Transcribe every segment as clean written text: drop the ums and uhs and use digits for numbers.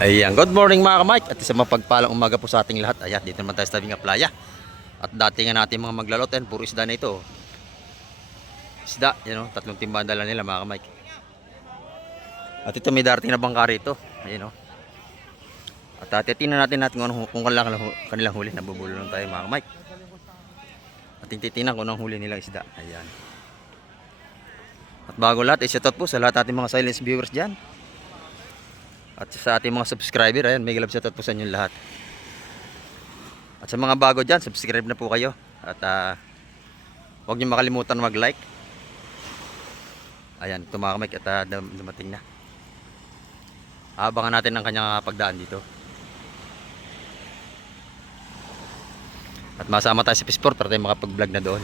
Ayan, good morning mga ka-Mike at isang mapagpalang umaga po sa ating lahat. Ayan, dito naman tayo sa tabing playa. At dati nga natin mga maglaloten, puro isda na ito. Isda, yan o, 3 timbangan dala nila mga ka-Mike. At ito may darating na bangka rito. Ayan o. At titingnan natin kung kanilang huli. Nabubulo lang tayo mga ka-Mike. At titingnan kung anong huli nilang isda. Ayan. At bago lahat, shoutout po sa lahat ating mga silence viewers dyan. At sa ating mga subscriber, ayan, may galab shoutout po sa inyo lahat. At sa mga bago dyan, subscribe na po kayo. At huwag niyo makalimutan mag-like. Ayan, tumakamay at dumating na. Abangan natin ang kanyang pagdaan dito. At masama tayo sa Pisport para tayo makapag-vlog na doon.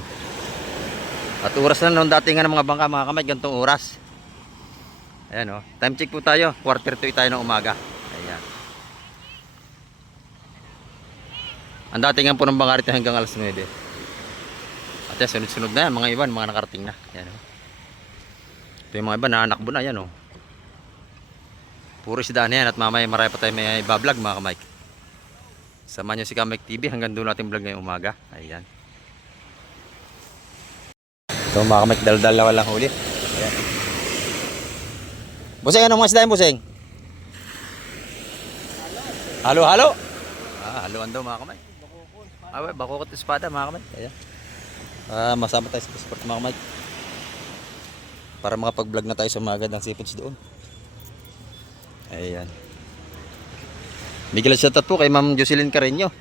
At oras na noon dati nga ng mga bangka mga kamay, gantong oras. Ayan o, time check po tayo, 1:45 tayo ng umaga. Ayan. Ang datingan po ng bangka rito hanggang alas 9. At yan, sunod-sunod na yan, mga iba, mga nakarating na. Ayan o. Ito yung mga iba, nanakbo na yan o. Puro isda na yan at mamaya marami pa tayo may bablog mga ka-Mike. Samahan nyo si Ka-Mike TV hanggang doon natin vlog ngayong umaga. Ayan. Ito mga ka-Mike, dal-dal na walang huli. Ayan. Buseng, anong mga isda yung buseng? Halo-halo? Haloan daw mga kamay. Bakukot espada mga kamay. Ayan. Masama tayo sa Pisport mga kamay. Para makapag-vlog na tayo sa mga gandang seafoods doon. Ayan. Miguel shoutout po kay Ma'am Jocelyn Carreño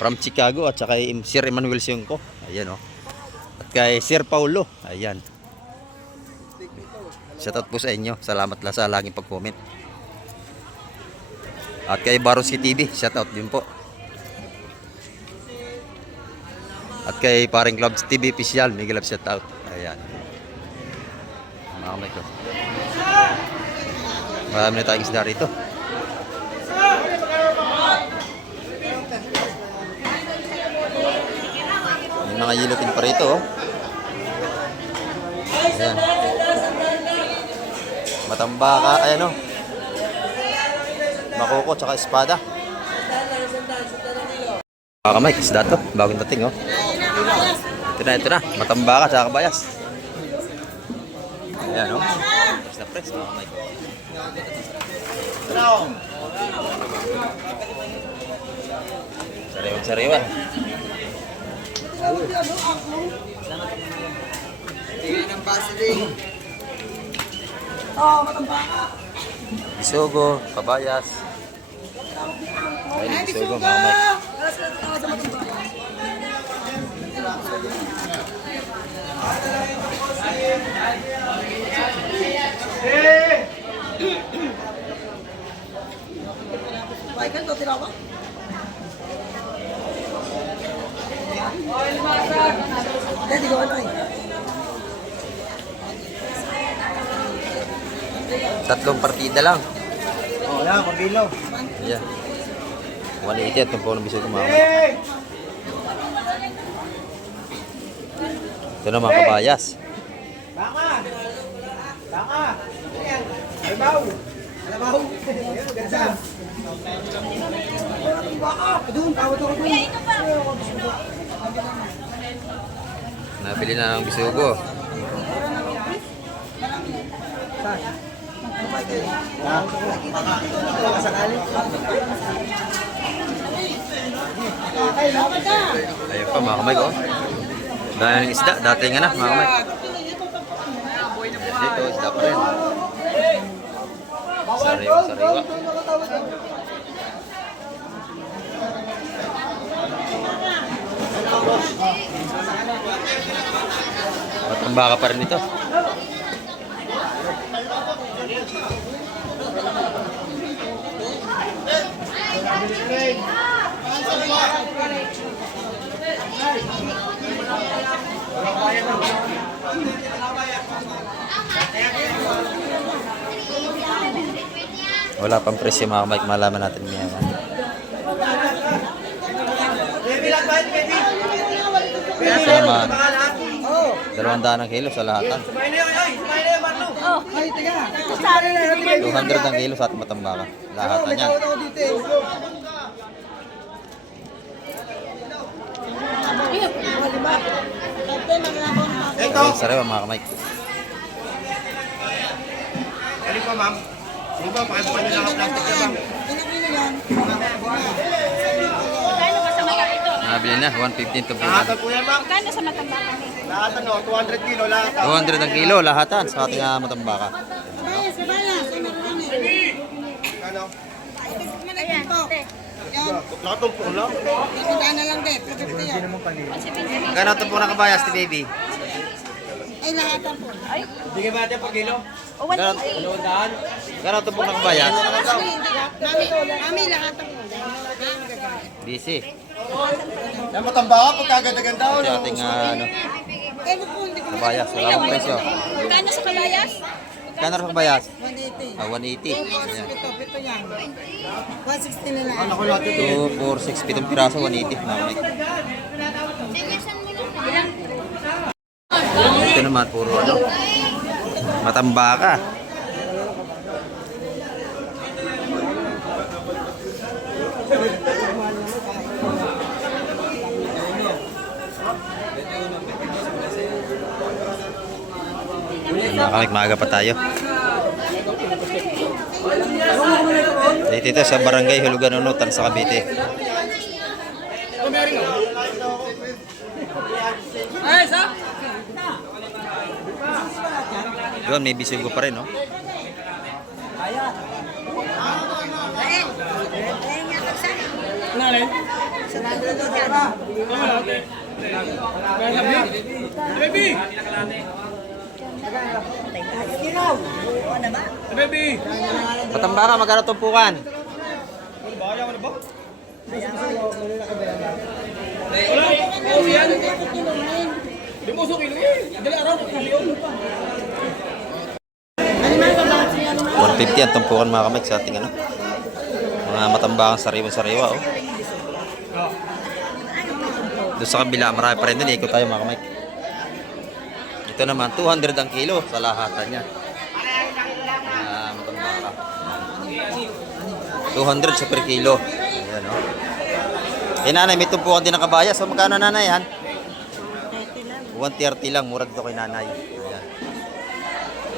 from Chicago at saka kay Sir Emmanuel Siongko. Ayan o. At kay Sir Paulo. Ayan. Shoutout po sa inyo. Salamat lang sa laging pag-comment. At kay Baroski TV, shoutout din po. At kay Paring Clubs TV official, Miguel shoutout. Ayan. Mga kamay ko. Marami na tayong isda rito. May mga yilutin pa rito. Ayan. Matambaka, ayan o. Makoko tsaka espada. Mga kamay, isda to. Bagong dating o. Ito na. Matambaka tsaka kabayas. Ayan o. Isda press mga kamay. Sariwan. Bisugo, kabayas. Ayun, bisugo, mga kamay. Michael, to tirawa? Hindi ko ano eh. 3 partida lang. Yan, pagkilo. Ayan. 180 at tumpaw ng bisugo mga kamay. Ito na mga kabayas. Baka! Alabaw! Ganda! Baka! Doon, tawad ako doon. Nabili na ng bisugo. Ayun pa mga kamay ko. Dahil isda, dati nga na mga kamay. Dito, isda pa rin. Sariwa. Matambaka pa rin ito. Wala pang presyo mga Mike, malaman natin niya. Ito naman, 200 ang kilo sa lahatan. Sumayin na yun, Marlo. Ay, tiga. Sasali na natin. 200 ang kilo sa ating matambaka. Lahatan May niya. tawad ako dito eh. Ayun, sariwa mga kamay. Ano pa, ma'am? Sige ba, pakibukan nyo lang ang plastic niya, ma'am. Nabili na, 115 to Lahatan po yan, ma'am. Magkano sa matambakan eh? Lahatan, no? 200 kilo, lahatan. 200 ang kilo, lahatan sa ating matambaka. Bayas, bayas. Ano lang eh? Ano? Ayan, te. Lahatong po lang. Magkano na lang, te. 250 yan. Gano'n ito po nakabayas, ti baby? Ay, lahatan po. Ay, Sige ba natin pag kilo? o, Gano'n 180. ito po nakabayas? Mami, lahatan po. Busy. Yan matamba ka, pagkaganda-ganda. Sa ating ano, Eh, po, hindi ko kabayas. Wala akong presyo. Magkano sa kalayas? Gano'n rin kabayas? 180. 180. Ayan. Pito yan. 160 na lang. Ano ko lahat ito? 2, 4, 6, 7 piraso, 180. Mga kamay. Ito naman, puro ano, matambaka. Mga maaga pa tayo. Dito ito sa Barangay Hulugan Unutan sa Cavite. Doon may bisugo pa rin, no? Matambaka, magkano tumpukan? $150 ang tumpukan mga kamay sa ating ano, mga matambakan sariwa-sariwa. Oh. Doon sa kabila, marami pa rin din. Ikot tayo mga kamay. Ito naman, 200 ang kilo sa lahatan niya. Matambaka. 200 sa per kilo. Ayan, oh. Eh nanay, may tumpukan din ng kabayas. So magkano nanay yan? 130 lang. Mura dito kay nanay. Ayan.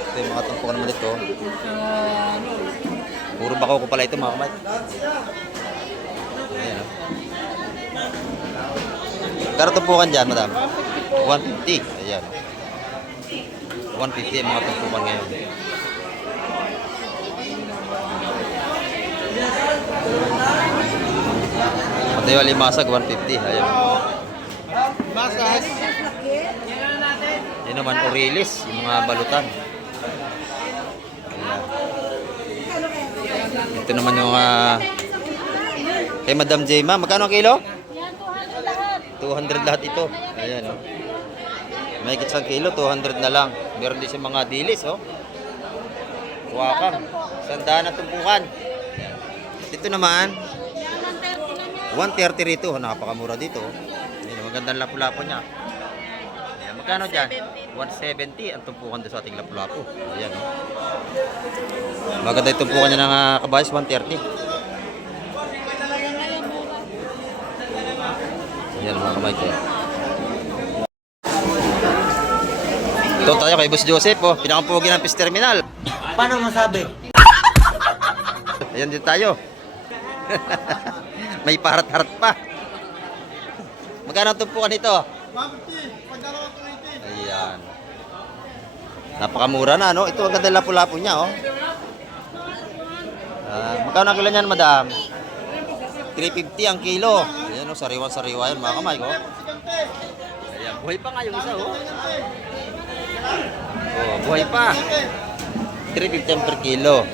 Ito yung mga tumpukan naman dito. Puro bako ko pala ito mga kamay. Ayan, oh. Kano tumpukan dyan, madam? 150. Ayan. 150 ang mga tumpukan ngayon. Patayo alimasag, 150. Ayan. Masas. Yun naman, Orilis, yung mga balutan. Ayan. Ito naman yung kay Madam J. Ma, magkano ang kilo? 200 lahat ito. Ayan, oh. May isang kilo, 200 na lang. Meron din siya mga dilis, oh. Wakang. Sandaan na tumpukan. Ayan. Ito naman, 130 rito. Napakamura dito. Ayan, magandang lapu-lapo niya. Ayan, magkano dyan? 170 ang tumpukan doon sa ating lapu-lapo. Ayan, oh. Maganda yung tumpukan niya ng kabayas, 130. Ayan mga kamay ko. Ito tayo kay Boss Joseph, oh. Pinakampugi ng Peace Terminal. Paano masabi? Ayan din tayo. May parat-harat pa. Magkano ang tumpukan nito? 150. Pagdalawa 280. Ayan. Napakamura na, no? Ito ang ganda lapu-lapu niya, oh. Magkano ang kilo niyan, madam? 350 ang kilo. Ayan, oh. Sariwa-sariwa yan, mga kamay ko. Ayan, buhay pa nga yung isa, oh. Oh, buhay pa. 350 per kilo.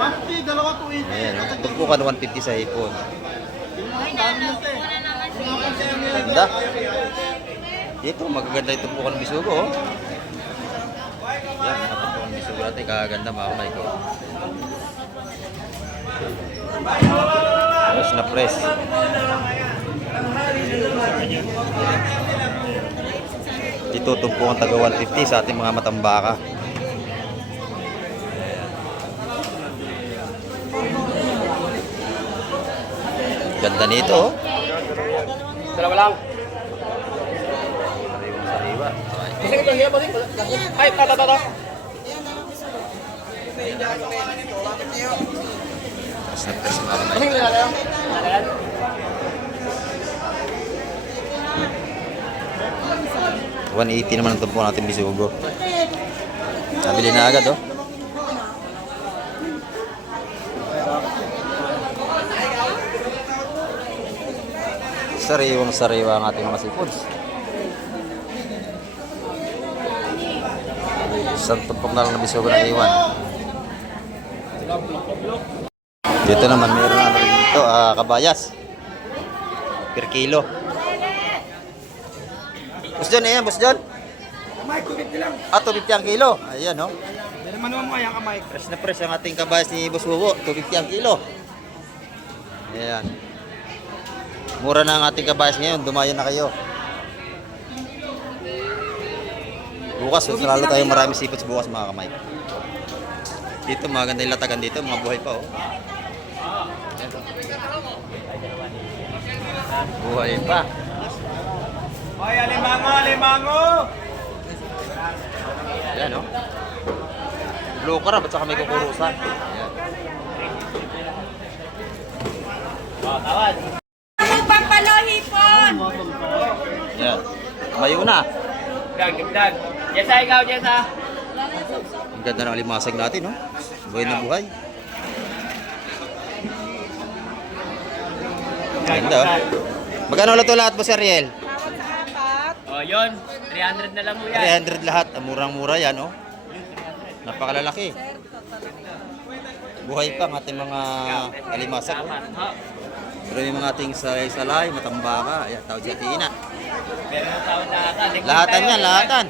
150, dalawa 280. Ayan, oh. Tumpukan 150 sa hipon. Ganda. Dito, magaganda yung tumpukan ng bisugo, oh. Ayan, mga tumpukan ng bisugo natin. Kaganda, mga kamay ko. Press na press. Dito tumpukan taga 150 sa ating mga matambaka. Ganda nito, oh. Dalawa lang. Sariwa. Kasi ito, hiya, bossing. Ay, ta. Press na press mga kamay. Bossing, lalayan. Lalayan. 180 naman ang tumpo natin bisugo. Nabili na agad, oh. Sariwang sariwa ang ating mga seafoods. Isang tumpok na lang na bisugo na iwan. Dito naman meron naman dito kabayas per kilo. Boss John, ayan, Boss John. Kamay, 250 lang. 250 ang kilo. Ayan, oh. Dali manuwa mo kaya kamay. Fresh na fresh ang ating kabayas ni Boss Wuwo. 250 ang kilo. Ayan. Mura na ang ating kabayas ngayon. Dumayo na kayo. Bukas, lalo tayo marami seafoods bukas mga kamay. Dito, maganda yung latagan dito. Mga buhay pa, oh. Ayan, oh. Buhay pa. Ay, alimango! Ayan, oh. Blue ka ba't saka may kukurusan? Ayan. Tawad. Ang pampalohipon! Ayan. Mayo na. Dag. Jessa, ikaw, Jessa. Ang ganda ng alimasag natin, no? Buhay na buhay. Ganda, oh. Magkano ulit ito lahat po, Sir Riel? Oh, yun. 300 na lang mo yan. 300 lahat. Murang-mura yan, oh. Napakalalaki. Buhay pa ang ating mga alimasag, oh. Pero yung mga ating salay-salay, matambaka, ayan, tawag siya tina. Meron ng tawad lahatan. Lahatan yan, lahatan.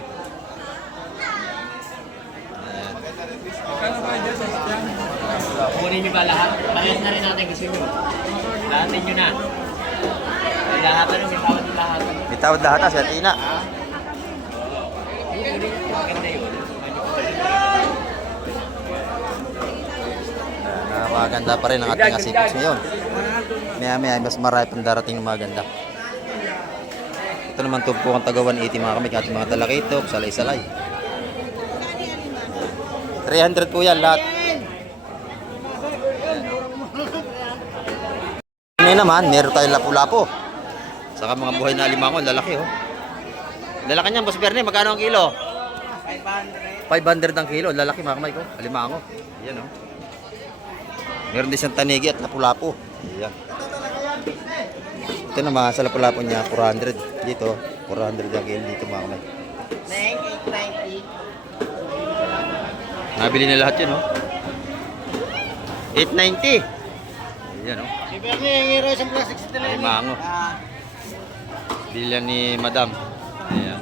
Kunin nyo ba lahat? Parehas na rin natin gusto nyo. Lahatin nyo na. May lahatan nyo, may tawad yung lahatan. May tawad lahatan siya tina. Maganda yun. Maganda pa rin ang ating seafoods ngayon. Maya-maya, mas marami pang darating na maganda. Ito naman tumpukan taga 180 mga kamig, ating mga talakitok, salay-salay. 300 po yan lahat. Ngayon naman, meron tayong lapu-lapo. Saka mga buhay na alimango, lalaki, oh. Lalaki niyan, Boss Bernie, magkano ang kilo? 500 ang kilo, lalaki mga kamay ko, alimango. Ayan, oh. Meron din siyang tanigi at lapu-lapo. Ayan. Ito naman, sa lapu-lapo niya, 400. Dito, 400 ang kilo dito mga kamay. 890. Nabili na lahat yun, oh. 890. Ayan, oh. Si Bernie, yung hero isang plastic sa Ay, mango. Bilyan ni Madam. Ayan.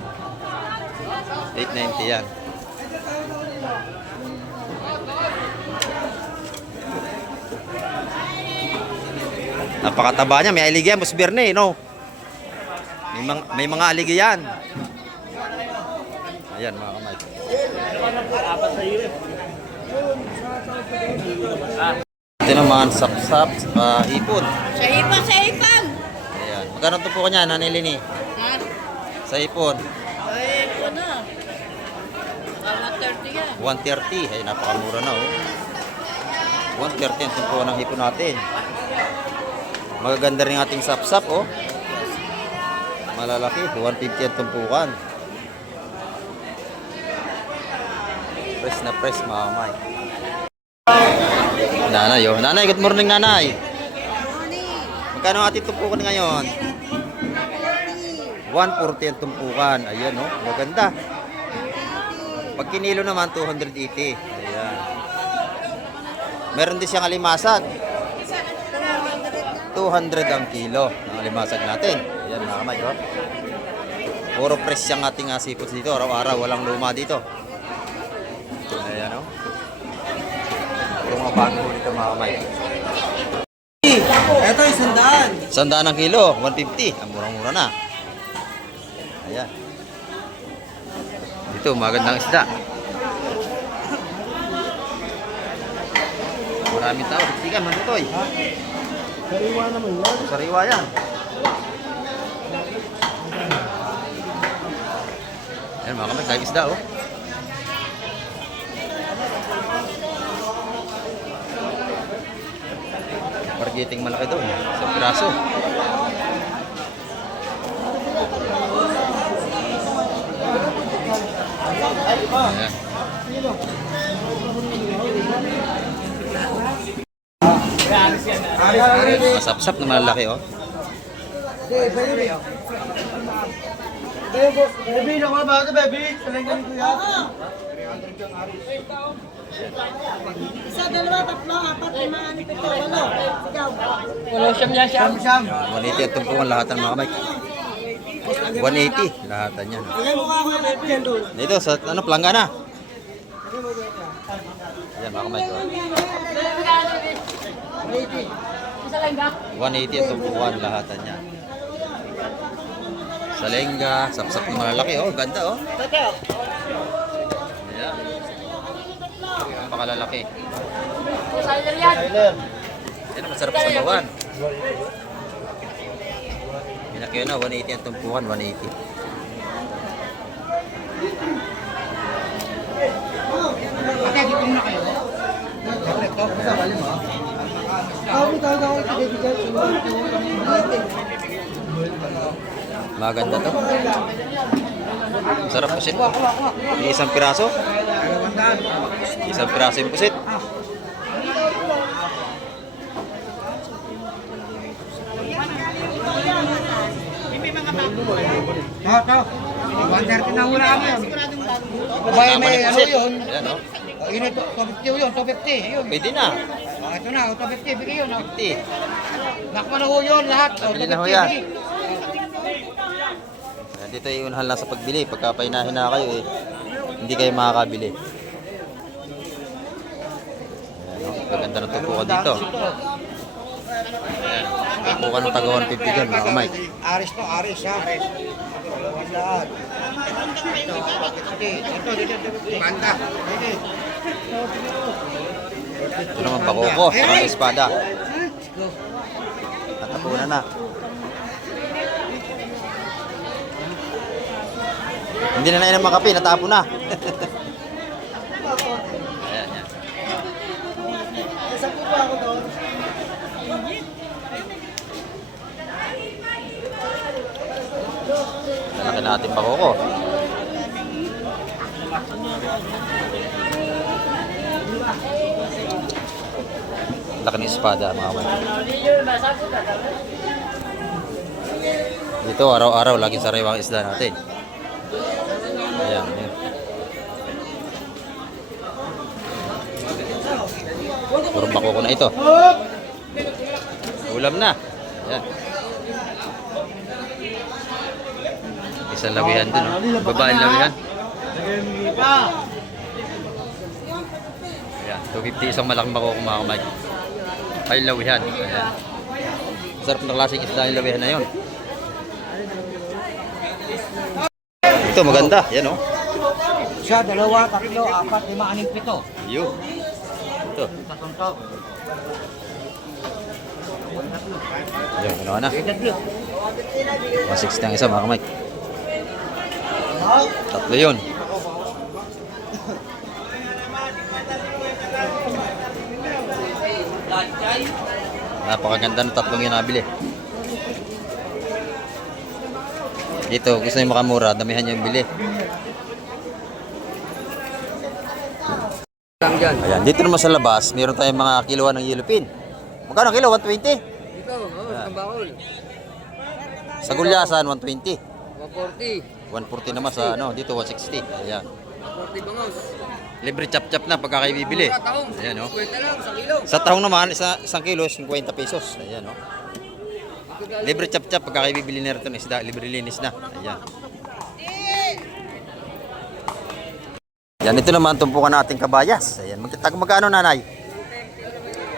890 yan. Napakataba niya. May aligi yan, Boss Bernie, no? May mga aligi yan. Ayan, mga kamay. Apat sa iyo. Ito naman, sap-sap, hipon. Sa ipang! Ayan. Magkano ito po kanya, Nanay Lini? Ha? Sa hipon. Ay, ano? Naka 130 yan. 130. Ay, napakamura na, oh. 130 ang tumpuan ng hipon natin. Magaganda rin ating sap-sap, oh. Malalaki. 150 ang tumpukan. Press na press, mga kamay. Nanay, oh. Nanay, good morning, Nanay. Magkano ang ating tumpukan ngayon? 140 ang tumpukan. Ayan, oh. Maganda. Pag kinilo naman, 280. Ayan. Meron din siyang alimasag. 200 ang kilo ng alimasag natin. Ayan, mga kamay, oh. Puro fresh yung ating seafoods dito. Araw-araw, walang luma dito. Ayan, oh. Puro mga bago dito, mga kamay. Ito, 100. 100 ang kilo, 150. Ang murang-mura na. Ayan. Dito, magandang isda. Maraming tao. Tika, mantutoy. Sariwa naman yan. Sariwa yan. Ayan mga kamay, kahit isda oh. Pargiting malaki doon. Isang piraso. Ayan. Masapsap na malalaki oh. Baby, nakuha ba ito, baby? Talenggan ko yan. Isa, dalawa, tatlo, apat, lima, anim, pito, walo. Sigaw. Wala siyam. 180 ang tumpungan lahat ng mga kamay. 180 lahat yan. Ayan mo nga ako, baby, yan doon. Dito sa ano planggana. Ayan mga kamay. 180 ang tumpungan lahat yan. Salengga, sapsap na malalaki oh, ganda oh. Ayan. Napakalalaki. Yan ang masarap sa bawan. Pinakyo na, 180 ang tumpukan, 180. Maganda to. Masarap pusit. Isang piraso. Isang piraso yung pusit. Babae may ano yun. Ayan oh. Yun ito, 250 yun, 250. Yun. Pwede na. Ito na, 250, bigay yun. 50. Nakma na ho yun, lahat. Nabili na ho yan. Ayan, dito yung unhal lang sa pagbili. Pagka painahin na kayo eh, hindi kayo makakabili. Ayan oh. Maganda ng tupukan dito. Ayan. Tupukan ng taga 150 dyan mga kamay. Aris to, Aris ha. Dalawang lahat. Ito, dito, banda. Ito naman bakoko, saka espada. Tatapunan na. Hindi na nainom makape, natapo na. Ayan, yan. Lalaki natin bakoko. Laki ng espada mga kapatid. Dito araw-araw laging sariwa ang isda natin. Ayan, ayan. Purong bakoko na ito. Ulam na. Ayan. Isang lawihan dun. Oh. Babaeng lawihan. Ayan, 250 isang malaking bakoko mga kamay. Ay lawihan. Ayan. Sarap na klaseng isda yung lawihan na yun. Ito maganda. Yan oh. Siya, dalawa, tatlo, apat, lima, anim, pito. Yun. Ito. Tatuntok. Yan, ano na. 160 ang isa mga kamay. Tatlo yun. Napakaganda ng tatlong yung nabili. Dito, gusto nyo makamura, damihan nyo yung bili. Ayan, dito naman sa labas, meron tayong mga kiluan ng yellow pin. Magkano kilo? 120? Dito, sa baul. Sa Gulyasan, 120. 140. 140 naman sa ano, dito 160. Ayan. 140 bangos. Libre chap-chap na pagka kayo bibili. Taong. Ayan oh. 50 lang, sa kilo. Sa tahong naman, isang kilo, 50 pesos. Ayan oh. Libre chap-chap pagka kayo bibili na rito ng isda, libre linis na. Ayan. Yan, ito naman tumpukan nating kabayas. Ayan, magkano nanay?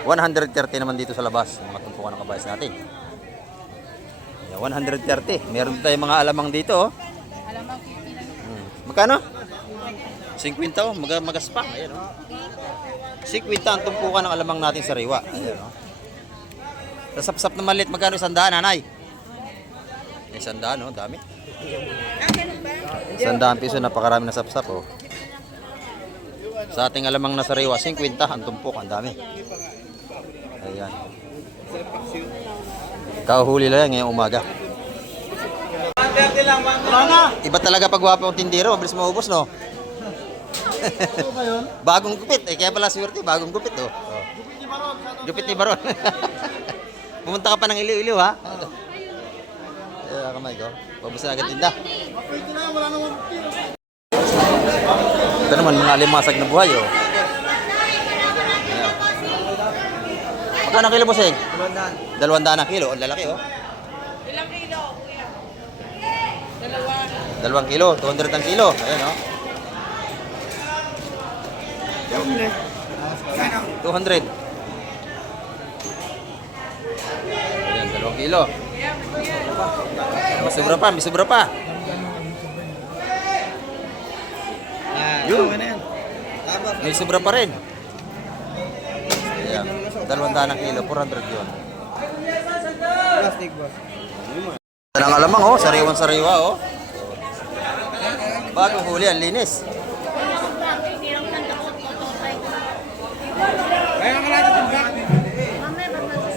130 naman dito sa labas, mga tumpukan ng kabayas natin. Ayan, 130. Meron tayong mga alamang dito oh. Magkano? 50 oh, magaspa. Ayan oh. 50 ang tumpukan ng alamang natin sa riwa. Ayan oh. Sa sapsap na maliit, magkano 100, nanay? 100, oh, dami. 100 piso, napakarami na sapsap, oh. Sa ating alamang na sariwa, 50, ang tumpok, ang dami. Ayan. Kahuli lang ngayong umaga. Iba talaga pag wapo ang tindero, mabilis maubos, no? Bagong gupit, eh, kaya pala swerte, bagong gupit, oh. Gupit ni Baron. Pumunta ka pa ng Iliw-Iliw, ha? Ayan, kamay ko. Pabos na agad tinda. Ito naman, mga limasag na buhay, oh. Ayan. Magkano kilo po, Seng? 200 ang kilo. Ang lalaki, oh. Ilang kilo, kuya? 2 kilo, 200 ang kilo. Ayan, oh. 200. Ayan, 2 kilo. May sobra pa, may sobra pa. Yun. May sobra pa rin. Ayan, 200 ang kilo, 400 yun. Ang alamang, oh, sariwan-sariwa, oh. Bagong huli, ang linis.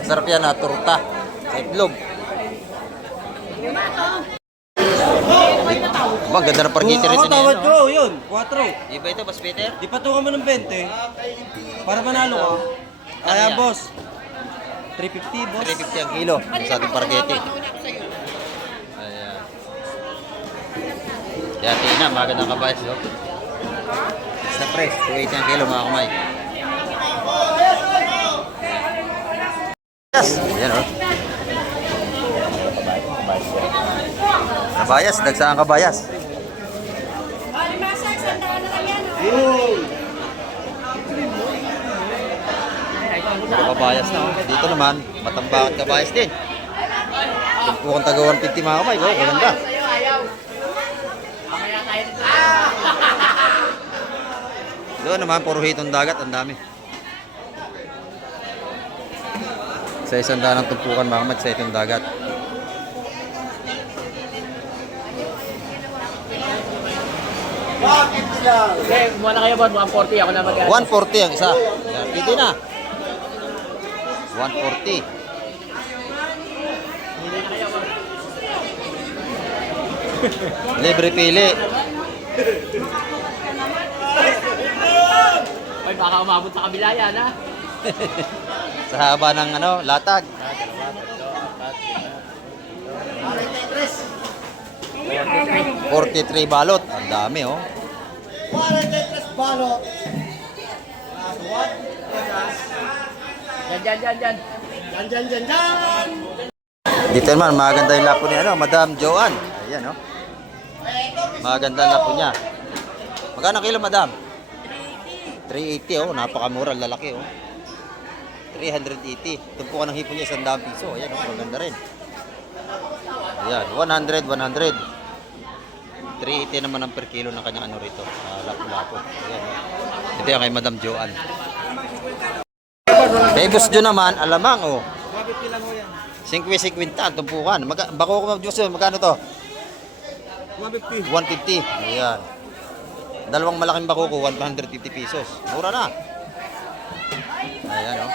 Sarap yan, ha, torta sa itlog. Ba, ganda ng parkita rin niya, Tawad no? ko, yun. 4. Iba ito, Boss Peter? Di patungan mo ng 20. Para manalo ka. Kaya, yan? boss. 350, boss. 350 ang kilo sa ating parkete. Ayan. Kaya tina, magandang kabayas, no? Sa press, 280 ang kilo, mga kamay. Yes! Ayan, oh. Kabayas, dagsaan kabayas. Puro kabayas na, oh. Dito naman, matambakan kabayas din. Kung taga 150 mga kamay, oh, maganda. Doon naman, puro hitong dagat, ang dami. Sa isang daan ng tumpukan mga kamay, sa hitong dagat. Okay, kumuha na kayo ba? 140, ako na mag- 140 ang isa. Yan, pwede na. 140. Libre pili. Ay, baka umabot sa kabila yan, ha? Sa haba ng ano, latag. 43 balot. Ang dami, oh. 43 balot. Dyan. Dyan. Dito naman, maganda yung lapo ni ano, Madam Joanne. Ayan, oh. Maganda ang lapo niya. Magkano kilo, Madam? 380, oh. Napakamura, lalaki, oh. 380. Tumpukan ng hipon niya, 100 piso. Ayan, oh. Maganda rin. Ayan, 100. 380 naman ang per kilo ng kanyang ano rito. Lapo-lapo. Ayan, oh. Ito yung kay Madam Joanne. Kay Boss Jo naman, alamang, oh. 50-50 ang tumpukan. Bako ko, Boss Jo, magkano to? 150. 150. Ayan. Dalawang malaking bako ko, 150 pesos. Mura na. Ayan, oh.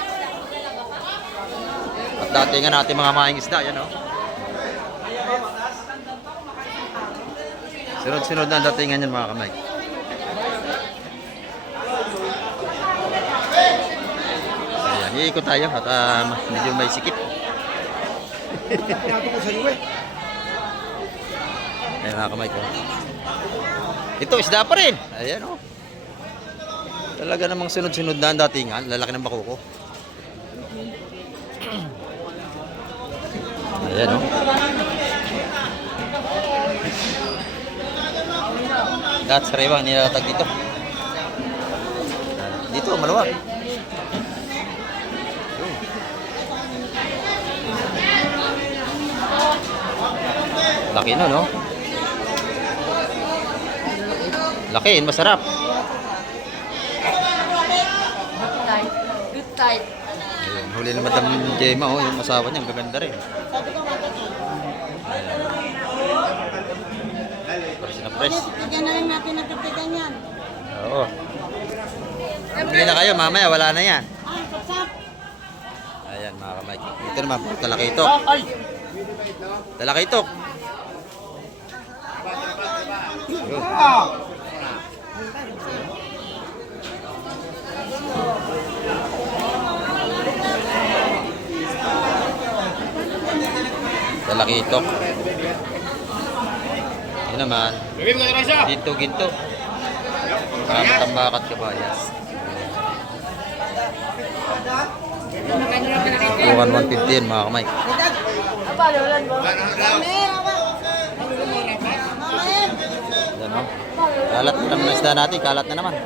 At datingan natin mga maing isda. Ayan, oh. Sunod-sunod na ang datingan yan, mga kamay. Ayan, iikot tayo at medyo may sikip. Ayan, mga kamay ko. Ito, isda pa rin. Ayan, oh. Talaga namang sunod-sunod na ang datingan. Lalaki ng bako ko. Ayan, oh. Lahat sariwang nilatag dito. Dito, maluwag. Laki no, no? Laki, masarap. Good tight. Ayan, huli na Madam Gemma, oh, yung asawa niya, ang gaganda rin. Sabi ko matagal. Fresh na fresh. Bigyan na rin natin ng katigan yan. Oo. Bili na kayo, mamaya wala na yan. Ay, sapsap. Ayan mga kamay. Dito naman, talakitok. Talakitok. Yun. Talakitok. Yun naman. Ginto, ginto. Tambakat kabayas. Tukan 150 yun mga kamay. Yan o. Kalat na naman ang isda natin. Kalat na naman.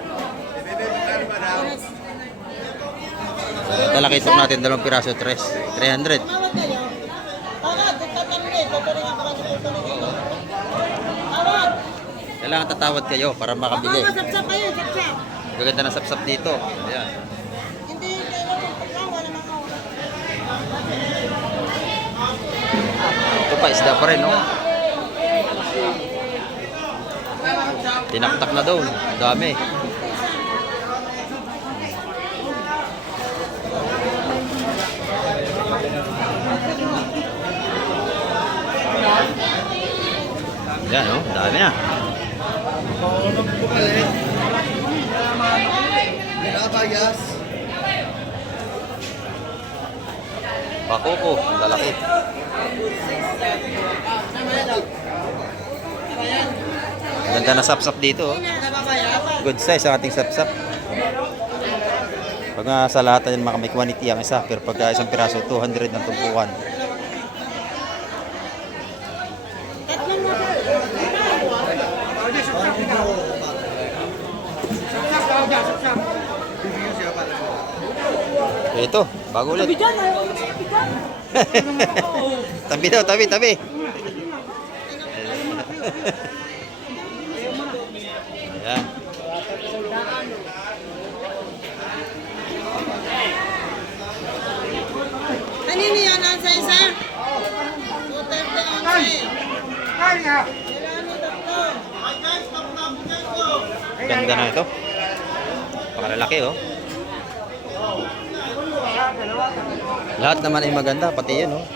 Talakitok natin 2 piraso, 300. Tumawag kayo. Tawag, tatanungin. Tutuloy nga baka niyo tutuloy. Tawag. Kailangan tatawad kayo para makabili. Baka sapsap kayo, sapsap. Gaganda ng sapsap dito. Ayan. Hindi, kailan yung pagkawa naman ako. Ito pa, isda pa rin, no? Tinaktak na daw. Ang dami. Yan, no? Dami na. Pakoko, ang lalaki. Ganda na sapsap dito. Oh. Good size ang ating sapsap. Pag nga sa lahat yan may quantity ang isa, pero pagka isang piraso 200 ng tumpukan. Ito, bago ulit. Tabi daw, tabi, tabi. Ayan. Kanino yan ang isa-isa? 230 ang isa. Kailan ni tatlo? Ganda na ito. Pakalalaki, oh. Lahat naman ay maganda, pati yun, oh.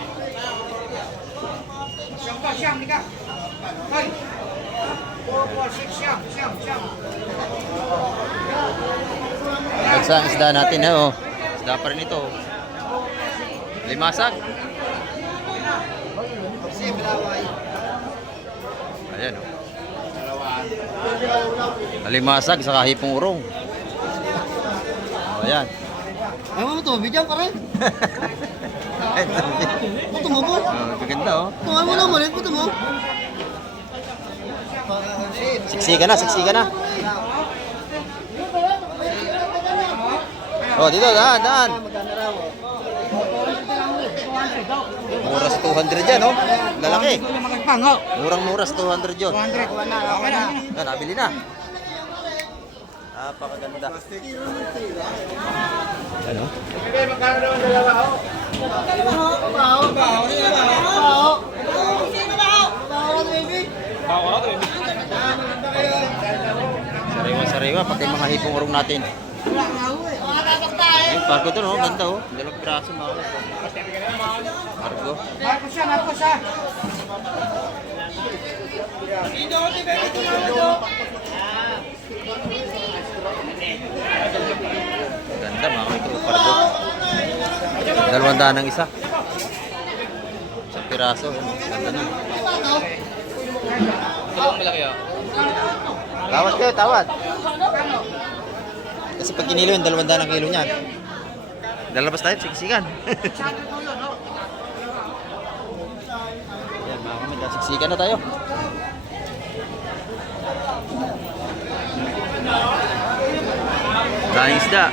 Bagsa ang isda natin, oh. Isda pa rin ito. Limasag. Ayan, oh. Limasag sa kahipong urong. Oh, ayan. Ayaw mo ito, bigyan pa rin. Puto mo po. Oh, gaganda, oh. Tuwan mo na, malit puto mo. Siksikan na, siksikan na. Oh, dito, daan, daan. Mura sa 200 yan, oh. Lalaki. Murang-mura sa 200 yun. 200, wala na. Ah, nabili na. Napakaganda. Ano? Sariwa-sariwa, pati mga hipong urong natin. Yung pargo doon, oh, ganda, oh. 2 piraso, mga pargo. Marcos siya, Marcos siya. Ganda, mga ito, pargo. 200 ang isa. 1 piraso, ganda na. Tawad kayo, tawad. Kasi pag kinilo yung 200 ang kilo niyan. Lalabas tayo, siksikan. Yan, mga kamid, siksikan na tayo. Daming isda.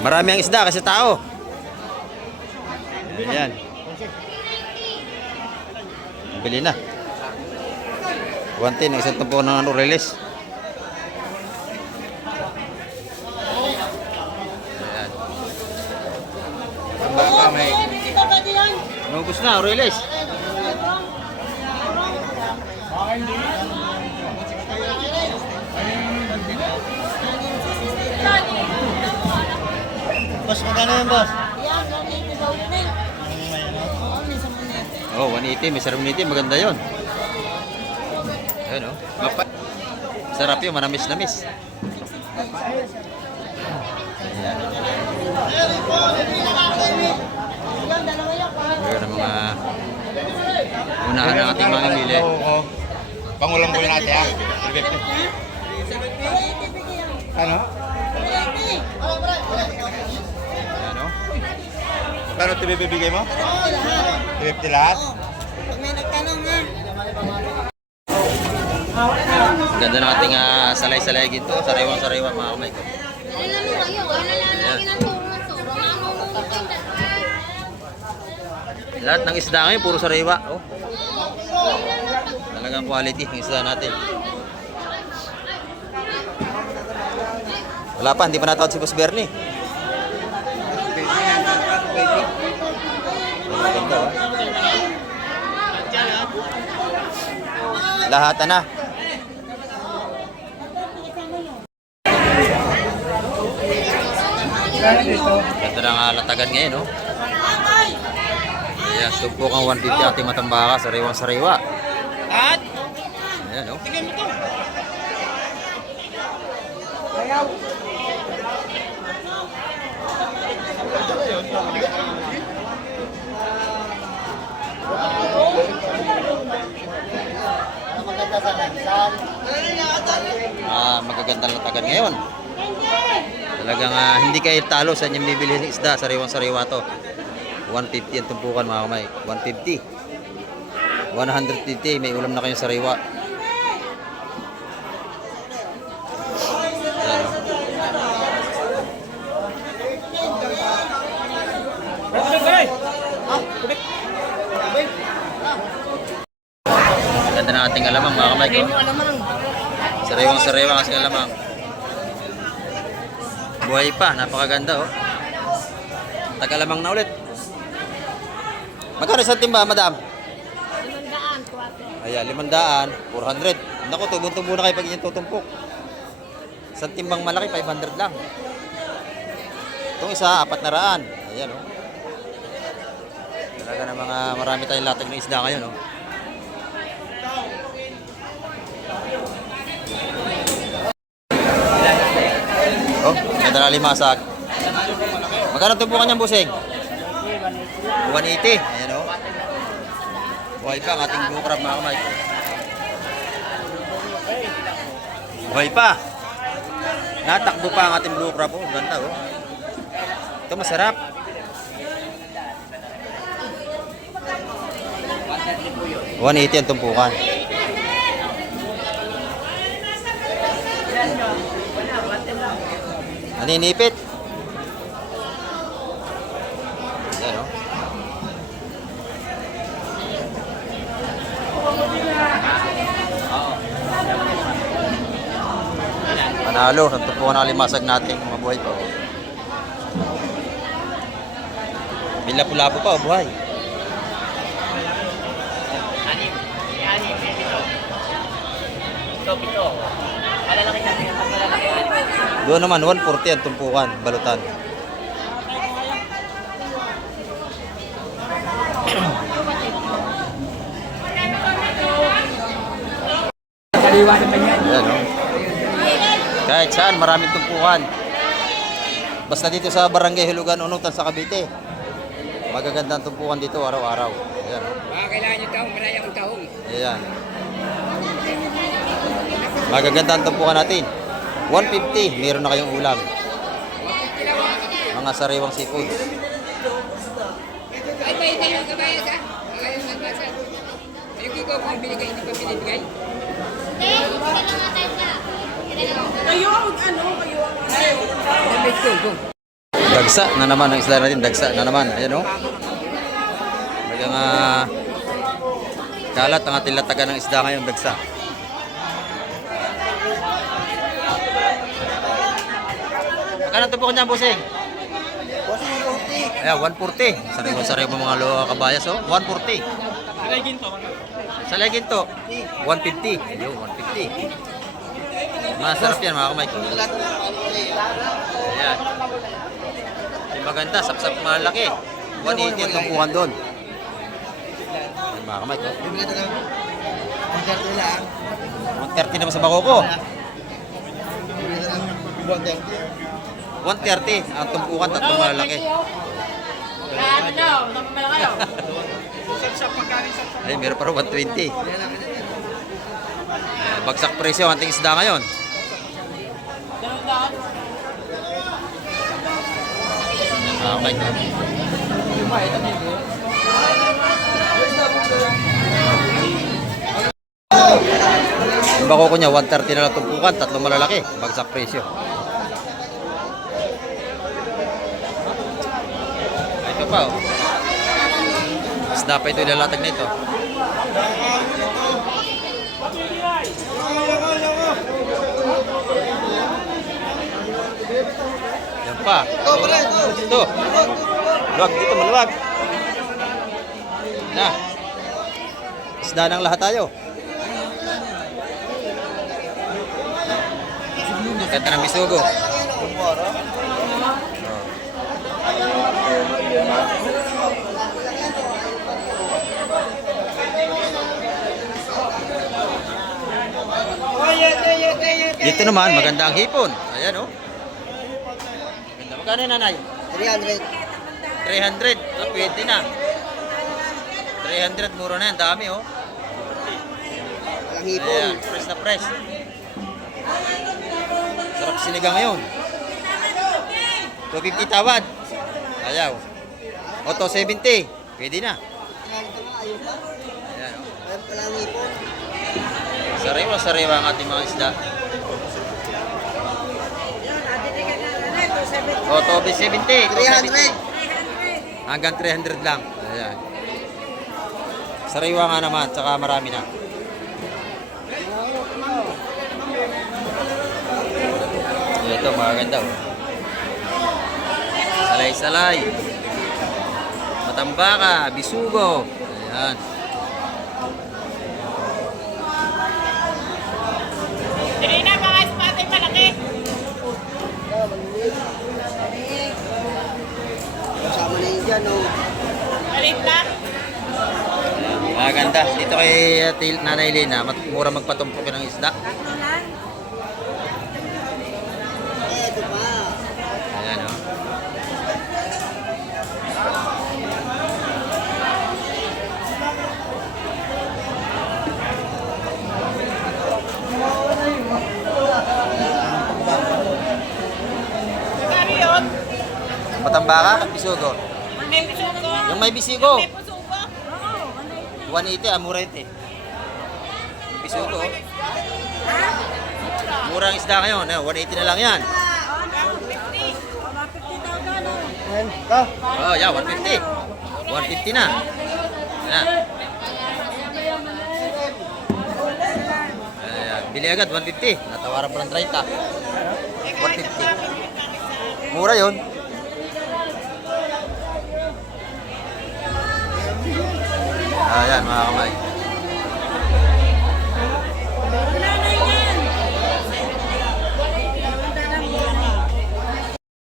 Marami ang isda kasi tao. Ayan. Bili na. 110 ang isang tumpo ng release. Ubus na, Aurelis. Boss, magkano yan, boss? Yan, 180 daw yun eh. Oo, may sa manete. Oh, 180. May sarap nito. Maganda yun. Ayun, oh. Sarap yun. Manamis-namis. Ayan. Yan, dalawa yan. Ayun ang mga unahan ng ating mamimili. Pangulang po natin ha. Ano? Ayan, oh. Paano ito bibigay mo? Oo, lahat. 50 lahat? Oo. Pag may nagtanong ha. Ganda ng ating salay-salay ginto. Sariwang-sariwa mga kamay ko. Alam mo kayo, nalalaki ng turo. Lahat ng isda ngayon, puro sariwa. Oh. Talagang quality ng isda natin. Wala pa, hindi pa natawad si Boss Bernie. Maganda, oh. Lahat na. Ganda ng latagan ngayon, no? Ayan, tumpok ang 150 ating matambaka, sariwang-sariwa. At? Ayan, no? Magagandang latagan ngayon. Talagang hindi kayo talo sa inyong bibili ng isda, sariwang-sariwa to. 150 ang tumpukan mga kamay. 150. 150, may ulam na kayong sariwa. Ayan, no? Ganda na ating alamang mga kamay ko. Sariwang-sariwa kasi alamang. Buhay pa, napakaganda oh. Tagalamang na ulit. Magkano sa timba, madam? 500, 400. Ayan, 500, 400. Naku, tubong-tubo na kayo pag inyong tutumpok. Sa timbang malaki, 500 lang. Itong isa, 400. Ayan oh. Talaga na mga marami tayong latag ng isda ngayon oh. Oh, ganda na limasag. Magkano tumpukan niyang busing? 180. Ayan o. Buhay pa ang ating blue crab mga kamay. Buhay pa. Natakbo pa ang ating blue crab o. Ganda o. Ito masarap. $180 ang tumpukan. Naninipit. Yan o. Panalo. Ito po na limasag natin mga buhay pa. Bilapu-lapu pa o buhay. Pito. Malalaki kasi yung malalaki. Doon naman 140 ang tumpukan, balutan. Ayan, oh. Kahit saan, maraming tumpukan. Basta dito sa Barangay Hulugan, Unutan sa Cavite. Magaganda ang tumpukan dito araw-araw. Ayan, oh. Kailangan yung taong, malaya ang taong. Ayan. Magaganda ang tumpukan natin. 150, meron na kayong ulam. Mga sariwang seafoods. Ay, may tayo kabayas ha? Ayun, magbasa. Ayun, ikaw kung binigay, hindi pa binibigay. Kayo ang ano, kayo ang Dagsa na naman ang isla natin. Dagsa na naman. Ayan o. Talagang kalat ang ating latagan ng isda ngayon. Dagsa. Magkano ito po kanyang busing? Ayan, 140. Sariwa-sariwa mga loa kabayas, oh. 140. Sa Leginto, 150. Yo, 150. Masarap yan mga kamay. Ayan. Yung maganda, sapsap malaki. 180 ang tumpukan doon. Ayan mga kamay. 130 naman sa bako ko. 130 ang tumpukan, tatlong malaki. Ay, meron pa rin 120. Bagsak presyo ang ating isda ngayon. Okay. Yung bako ko niya, 130 na lang tumpukan, tatlong malalaki. Bagsak presyo. Ito pa, oh. Isda pa ito, ilalatag na ito. Yan pa. Ito. Maluwag dito, maluwag. Na. Isda ng lahat tayo. Ganda ng bisugo. Dito naman, maganda ang hipon. Ayan, oh. Ganda. Magkano yun, nanay? 300. 300. Oh, pwede na. 300, mura na yan. Dami, oh. Ang Ayan, fresh na fresh. Sarap sinigang ngayon. 250 tawad. Ayaw. O, 270. Pwede na. Ayan, oh. Ayan pala ang hipon. Sariwa-sariwa ang ating mga isda. O, 270. 300. Hanggang 300 lang. Ayan. Sariwa nga naman, tsaka marami na. Ito, maganda. Oh. Salay-salay. Matambaka, bisugo. Ayan. Hindi na mga spotay malaki. Kasama na yun dyan, oh. Malit lang. Maganda. Dito kay Nanay Lina, mura magpatumpok ng isda. Ito pa. Ayan, oh. Magkano yun? Matambaka at bisugo. May pusugo. Yung may bisigo. May pusugo. 180, mura ito eh. Bisugo. Oh. Mura ang isda ngayon. 180 na lang yan. 150. Oh, yeah, 150. 150 na. Ayan. Ayan. Bili agad, 150. Natawaran pa ng 30. 150. Mura yun. Ayan, mga kamay.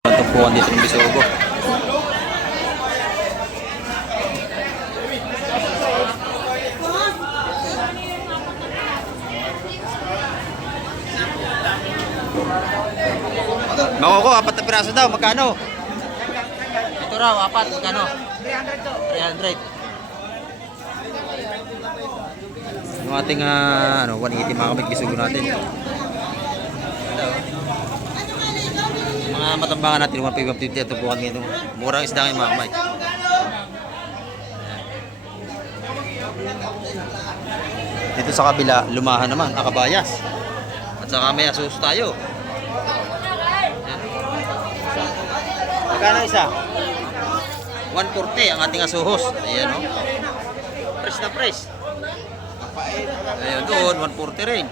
Tumpuan dito ng bisugo. Makoko, 4 na piraso daw. Magkano? Ito raw, 4. Magkano? 300. Yung ating 180 mga kamig bisugo natin. Ito. Mga matambangan natin, 150 ito bukan ngayon. Murang isda ngayon mga kamay. Dito sa kabila, lumahan naman, akabayas. At saka may asus tayo. Magkano isa? 140 ang ating asuhos. Ayan, o. Fresh na fresh. Ayun doon, 140 rin.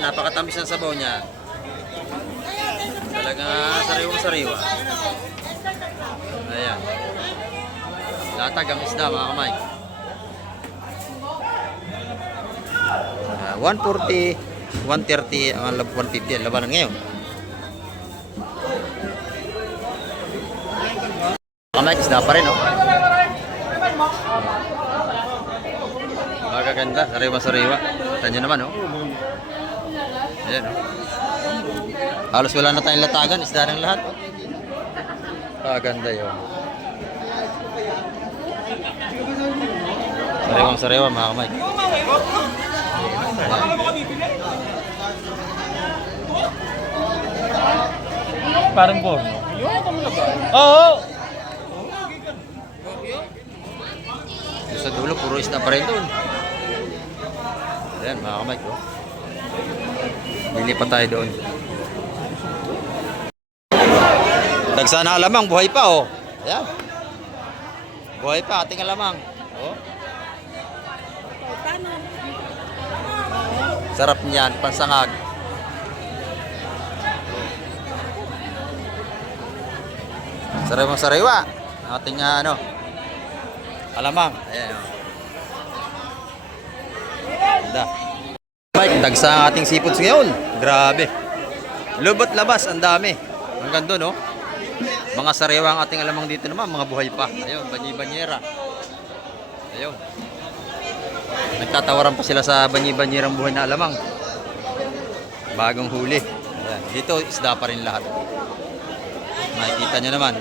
Napakatamis ng sabaw niya. Talaga sariwang sariwa. Ayan. Latag ang isda mga kamay. 140, 130, ang 150 ang labanan ngayon. Kamay, isda pa rin, oh. Magaganda, sariwa-sariwa. Kita nyo naman, oh. Ayan, oh. Halos wala na tayong latagan, isda ng lahat. Magaganda yun. Sariwang-sariwa, mga kamay. Parang porno. Oo! Doon sa dulo, puro isda pa rin doon. Ayan, mga kamay ko. Lilipat tayo doon. Dagsana alamang, buhay pa, oh. Ayan. Buhay pa, ating alamang. Oh. Sarap niyan, pansangag. Sariwang-sariwa. Ating ano, alamang. Ayan, oh. Ganda. Mike, dagsa ang ating seafoods ngayon. Grabe. Lubot labas, ang dami. Hanggang doon, oh. Mga sariwa ang ating alamang dito naman, mga buhay pa. Ayun, banyi-banyera. Ayun. Nagtatawaran pa sila sa banyi-banyerang buhay na alamang. Bagong huli. Ayan. Dito, isda pa rin lahat. Makikita nyo naman.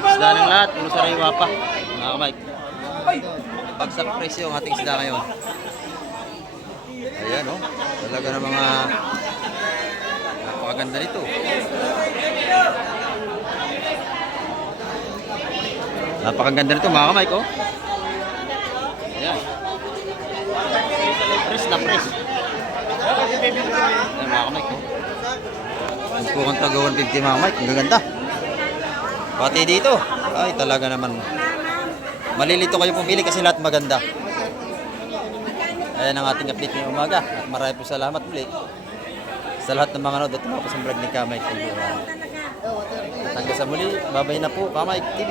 Isda ng lahat, puro sariwa pa. Mga Mike. Bagsak presyo ang ating isda ngayon. Ayan, oh. Talaga na mga napakaganda nito. Napakaganda nito mga Mike, oh. Ayan. Press na press. Ayan mga Mike, oh. Pukang taga 150 mga Mike. Ang gaganda. Pati dito. Ay, talaga naman. Malilito kayo pumili kasi lahat maganda. Ayan ang ating update ngayong umaga. At marami po salamat muli sa lahat ng mga nanood at tumapos ang vlog ni Kamay TV. Hanggang sa muli, babay na po Kamay TV.